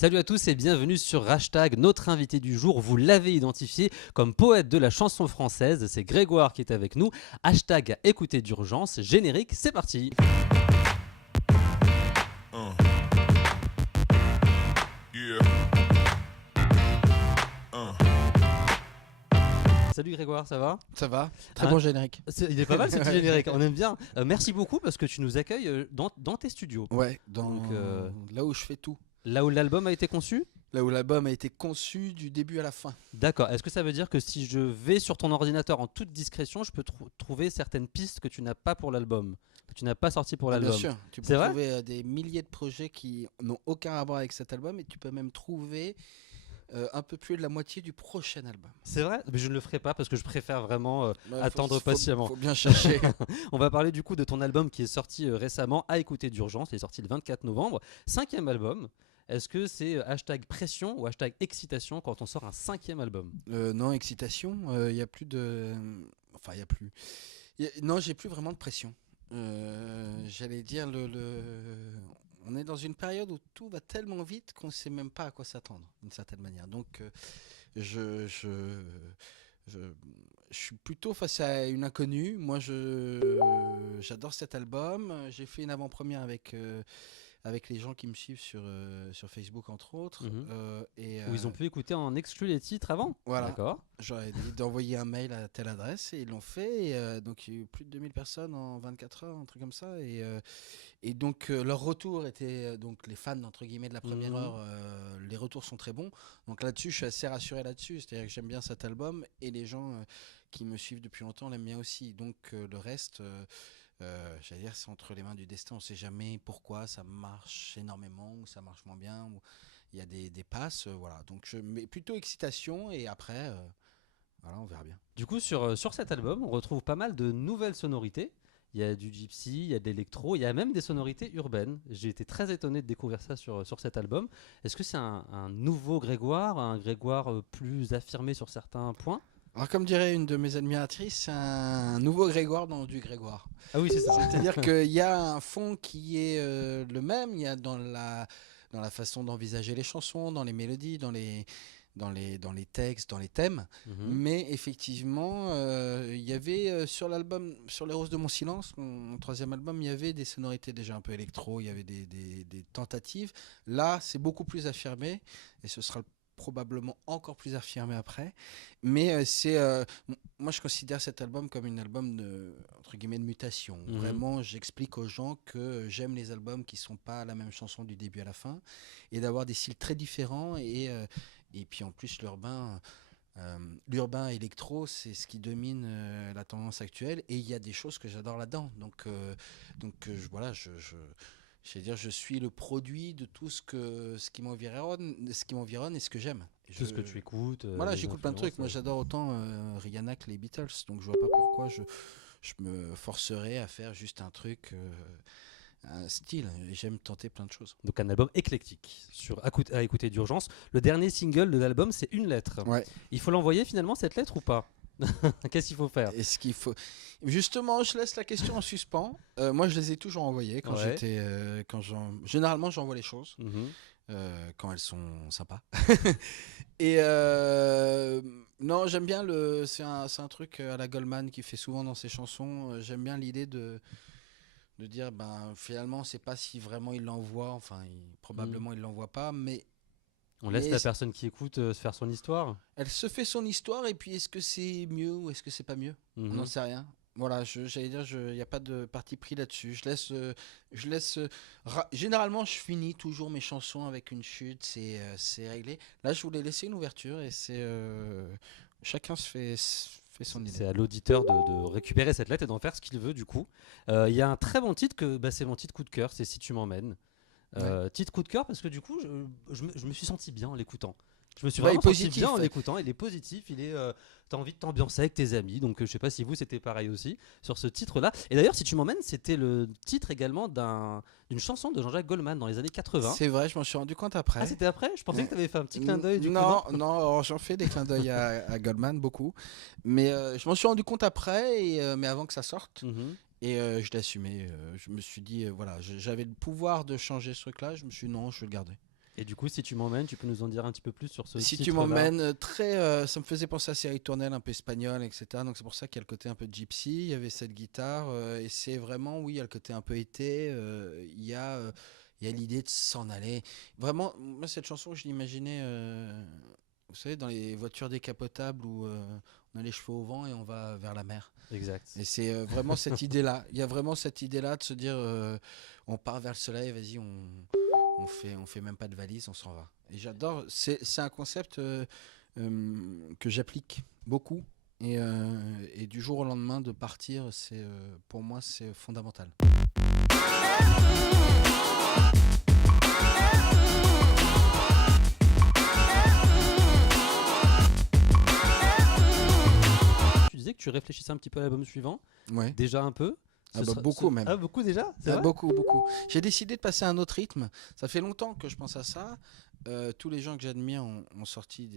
Salut à tous et bienvenue sur Hashtag. Notre invité du jour, vous l'avez identifié comme poète de la chanson française, c'est Grégoire qui est avec nous. Hashtag écouter d'urgence, générique, c'est parti. Uh. Yeah. Uh. Salut Grégoire, ça va? Ça va, très Ah, bon générique. Il est pas mal ce petit générique, on aime bien. Merci beaucoup parce que tu nous accueilles dans tes studios. Ouais, Donc, là où je fais tout. Là où l'album a été conçu? Là où l'album a été conçu du début à la fin. D'accord. Est-ce que ça veut dire que si je vais sur ton ordinateur en toute discrétion, je peux trouver certaines pistes que tu n'as pas pour l'album, que tu n'as pas sorti pour l'album? Bien sûr, tu C'est peux vrai? trouver des milliers de projets qui n'ont aucun rapport avec cet album et tu peux même trouver un peu plus de la moitié du prochain album. C'est vrai? Mais je ne le ferai pas parce que je préfère vraiment Ouais, attendre patiemment. Faut bien chercher. On va parler du coup de ton album qui est sorti récemment, à écouter d'urgence. Il est sorti le 24 novembre. 5e album. Est-ce que c'est hashtag pression ou hashtag excitation quand on sort un 5e album? Non, excitation, il y a plus de... Enfin, il y a plus... Non, j'ai plus vraiment de pression. J'allais dire, on est dans une période où tout va tellement vite qu'on ne sait même pas à quoi s'attendre, d'une certaine manière. Donc, je, je, je, je suis plutôt face à une inconnue. Moi, j'adore cet album. J'ai fait une avant-première avec les gens qui me suivent sur Facebook, entre autres. Mhm. Et, Où ils ont pu écouter en exclu les titres avant? voilà. D'accord. J'aurais dit d'envoyer un mail à telle adresse et ils l'ont fait. Et, donc il y a eu plus de 2000 personnes en 24 heures, un truc comme ça. Et donc leur retour était, donc les fans entre guillemets de la première Mhm. heure, les retours sont très bons. Donc là-dessus, je suis assez rassuré là-dessus. C'est-à-dire que j'aime bien cet album et les gens qui me suivent depuis longtemps l'aiment bien aussi. Donc le reste, j'allais dire, c'est entre les mains du destin. On ne sait jamais pourquoi ça marche énormément ou ça marche moins bien. Ou il y a des passes, voilà. Donc je mets plutôt excitation et après. Voilà, on verra bien. Du coup, sur cet album, on retrouve pas mal de nouvelles sonorités. Il y a du gypsy, il y a de l'électro, il y a même des sonorités urbaines. J'ai été très étonné de découvrir ça sur cet album. Est-ce que c'est un nouveau Grégoire, un Grégoire plus affirmé sur certains points? Alors, comme dirait une de mes admiratrices, c'est un nouveau Grégoire dans du Grégoire. Ah oui, c'est ça. C'est-à-dire qu'il y a un fond qui est le même, il y a dans la façon d'envisager les chansons, dans les mélodies, dans les textes, dans les thèmes. Mhm. Mais effectivement, il y avait sur l'album, sur Les Roses de mon silence, mon troisième album, il y avait des sonorités déjà un peu électro, il y avait des tentatives. Là, c'est beaucoup plus affirmé et ce sera probablement encore plus affirmé après. Mais moi, je considère cet album comme un album entre guillemets de mutation. Mhm. Vraiment, j'explique aux gens que j'aime les albums qui sont pas la même chanson du début à la fin et d'avoir des styles très différents et puis en plus l'urbain électro, c'est ce qui domine la tendance actuelle et il y a des choses que j'adore là-dedans. Voilà, je vais dire, je suis le produit de tout ce qui m'environne et ce que j'aime. Tout ce que tu écoutes. Voilà, les j'écoute plein de trucs. Moi, influences. j'adore autant Rihanna que les Beatles, donc je vois pas pourquoi je me forcerais à faire juste un truc, un style. Et j'aime tenter plein de choses. Donc un album éclectique à écouter d'urgence. Le dernier single de l'album, c'est Une lettre. Ouais. Il faut l'envoyer finalement cette lettre ou pas? Qu'est-ce qu'il faut faire? Est-ce qu'il faut Justement, je laisse la question en suspens. Moi, je les ai toujours envoyées quand Ouais. généralement, j'envoie les choses Mhm. quand elles sont sympas. Et non, j'aime bien c'est un truc à la Goldman qui fait souvent dans ses chansons. J'aime bien l'idée de dire, ben finalement, c'est pas si vraiment il l'envoie. Enfin, probablement il l'envoie pas, mais On laisse Mais la c- personne qui écoute se faire son histoire. elle se fait son histoire. Et puis, est-ce que c'est mieux ou est-ce que c'est pas mieux? On Mhm. n'en sait rien. Voilà, j'allais dire, il n'y a pas de parti pris là-dessus. Généralement, je finis toujours mes chansons avec une chute, c'est réglé. Là, je voulais laisser une ouverture et chacun se fait son C'est idée. à l'auditeur de récupérer cette lettre et d'en faire ce qu'il veut du coup. Il y a un très bon titre c'est mon titre coup de cœur, c'est Si tu m'emmènes. Titre coup de cœur parce que du coup je me suis senti bien en l'écoutant. Je me suis Ouais, vraiment il est senti positif. bien en l'écoutant. Il est positif, t'as envie de t'ambiancer avec tes amis. Donc je sais pas si vous c'était pareil aussi sur ce titre-là. Et d'ailleurs Si tu m'emmènes, c'était le titre également d'une chanson de Jean-Jacques Goldman dans les années 80. C'est vrai, je m'en suis rendu compte Ah, après. c'était après? Je pensais Ouais. que tu avais fait un petit clin d'œil du coup. Non, non, alors, j'en fais des clins d'œil à Goldman, beaucoup. Mais je m'en suis rendu compte après, mais avant que ça sorte. Mhm. Et je l'ai assumé. Je me suis dit, voilà, j'avais le pouvoir de changer ce truc-là. Je me suis dit, non, je vais le garder. Et du coup, si tu m'emmènes, tu peux nous en dire un petit peu plus sur ce Si tu titre-là. m'emmènes, ça me faisait penser à série tournelle un peu espagnole, etc. Donc c'est pour ça qu'il y a le côté un peu gypsy, il y avait cette guitare, et c'est vraiment, oui, il y a le côté un peu été, il y a l'idée de s'en aller. Vraiment, moi cette chanson, je l'imaginais, vous savez, dans les voitures décapotables où on a les cheveux au vent et on va vers la mer. Exact. Et c'est vraiment cette idée-là. Il y a vraiment cette idée-là de se dire, on part vers le soleil, vas-y, on fait même pas de valise, on s'en va. Et j'adore. C'est un concept que j'applique beaucoup. Et du jour au lendemain de partir, pour moi, c'est fondamental. Tu disais que tu réfléchissais un petit peu à l'album suivant, Ouais. déjà un peu. Beaucoup même. Ah, beaucoup déjà, c'est vrai. Beaucoup, beaucoup. J'ai décidé de passer à un autre rythme. Ça fait longtemps que je pense à ça. Tous les gens que j'admire ont sorti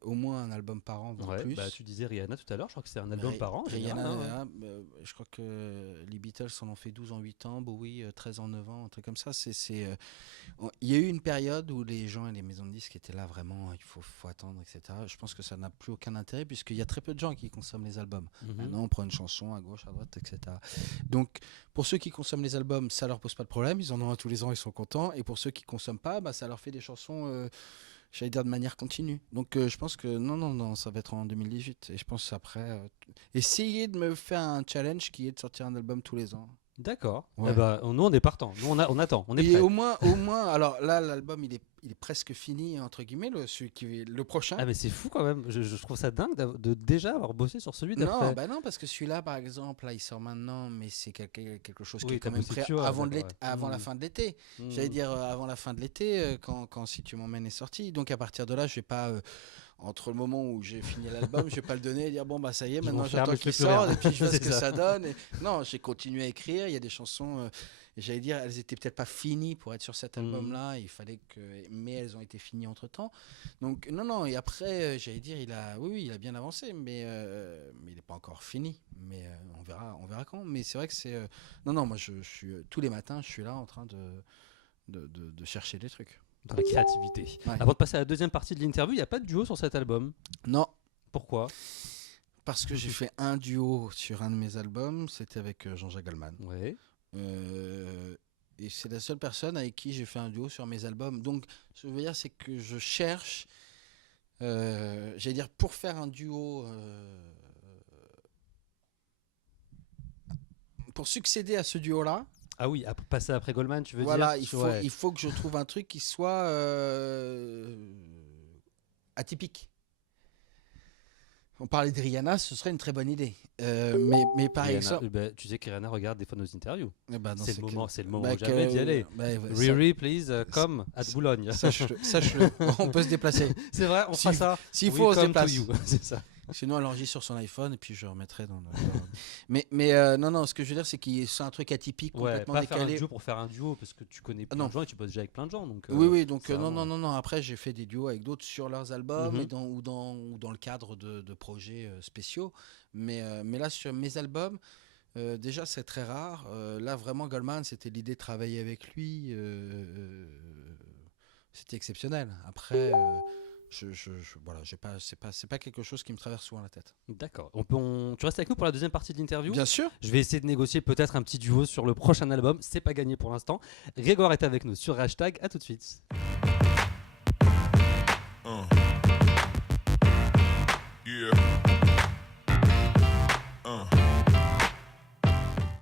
au moins un album par an, voire Ouais, plus. bah, tu disais Rihanna tout à l'heure, je crois que c'est un album par an. en général, Rihanna, hein, ouais. je crois que les Beatles en ont fait 12 en 8 ans, Bowie 13 en 9 ans, un truc comme ça. Il y a eu une période où les gens et les maisons de disques étaient là vraiment, il faut attendre, etc. Je pense que ça n'a plus aucun intérêt puisqu'il y a très peu de gens qui consomment les albums. Mhm. Maintenant, on prend une chanson à gauche, à droite, etc. Donc, pour ceux qui consomment les albums, ça leur pose pas de problème. Ils en ont un tous les ans, ils sont contents. Et pour ceux qui consomment pas, bah, ça leur fait des chansons, j'allais dire de manière continue. Donc, je pense que non, ça va être en 2018. Et je pense après, essayer de me faire un challenge qui est de sortir un album tous les ans. D'accord. Ouais. Eh bah, nous, on est partant. Nous, on attend. On est Et prêt. au moins, alors là, l'album, il est presque fini, entre guillemets, le prochain. Ah, mais c'est fou quand même. Je trouve ça dingue de déjà avoir bossé sur celui d'après. Non, bah non, parce que celui-là, par exemple, là, il sort maintenant, mais c'est quelque chose qui Oui, est quand t'as même bossé prêt dessus, ouais, avant, d'accord, ouais. avant la Mmh. fin de l'été. Mmh. J'allais dire avant la fin de l'été, quand Si tu m'emmènes est sorti. Donc à partir de là, je vais pas, entre le moment où j'ai fini l'album, je vais pas le donner et dire bon bah ça y est, Ils maintenant vont faire, j'attends mais je qu'il fais plus rien. sorte et puis je vois ce C'est que ça. ça donne. Non, j'ai continué à écrire. Il y a des chansons, j'allais dire, elles étaient peut-être pas finies pour être sur cet Mhm. album-là. Il fallait mais elles ont été finies entre temps. Donc non. Et après, j'allais dire, il a bien avancé, mais il n'est pas encore fini. Mais on verra quand. Mais c'est vrai que c'est non, moi je suis tous les matins, je suis là en train de chercher des trucs. Dans la créativité. Ouais. Avant de passer à la deuxième partie de l'interview, il n'y a pas de duo sur cet album. Non, Pourquoi? parce que j'ai fait un duo sur un de mes albums, c'était avec Jean-Jacques Goldman. Ouais. Et c'est la seule personne avec qui j'ai fait un duo sur mes albums. Donc, ce que je veux dire, c'est que je cherche, j'allais dire, pour faire un duo, pour succéder à ce duo-là, Ah oui, passer après Goldman, tu veux voilà, dire? il faut que je trouve un truc qui soit atypique. On parlait de Rihanna, ce serait une très bonne idée. Mais par Rihanna, exemple, tu sais que Rihanna regarde des fois nos interviews. eh ben, dans C'est ces le cas- moment, c'est le moment bah, jamais d'y aller. ouais, Riri, please, come at Boulogne. sache-le. On peut se déplacer. C'est vrai, on S'il fera ça. S'il We faut, on se come to déplace. you. C'est ça. Sinon, elle enregistre sur son iPhone et puis je remettrai dans le. Non, ce que je veux dire, c'est que c'est un truc atypique, Ouais, complètement pas faire un décalé. duo pour faire un duo parce que tu connais plein non. de gens et tu bosses déjà avec plein de gens. Donc, Oui, donc c'est vraiment- non. Après, j'ai fait des duos avec d'autres sur leurs albums Mhm. et ou dans le cadre de projets spéciaux. Mais là, sur mes albums, déjà, c'est très rare. Là, vraiment, Goldman, c'était l'idée de travailler avec lui. C'était exceptionnel. Après, voilà, c'est pas quelque chose qui me traverse souvent la tête. D'accord. Tu restes avec nous pour la deuxième partie de l'interview. Bien sûr. Je vais essayer de négocier peut-être un petit duo sur le prochain album. C'est pas gagné pour l'instant. Grégoire est avec nous sur hashtag. À tout de suite.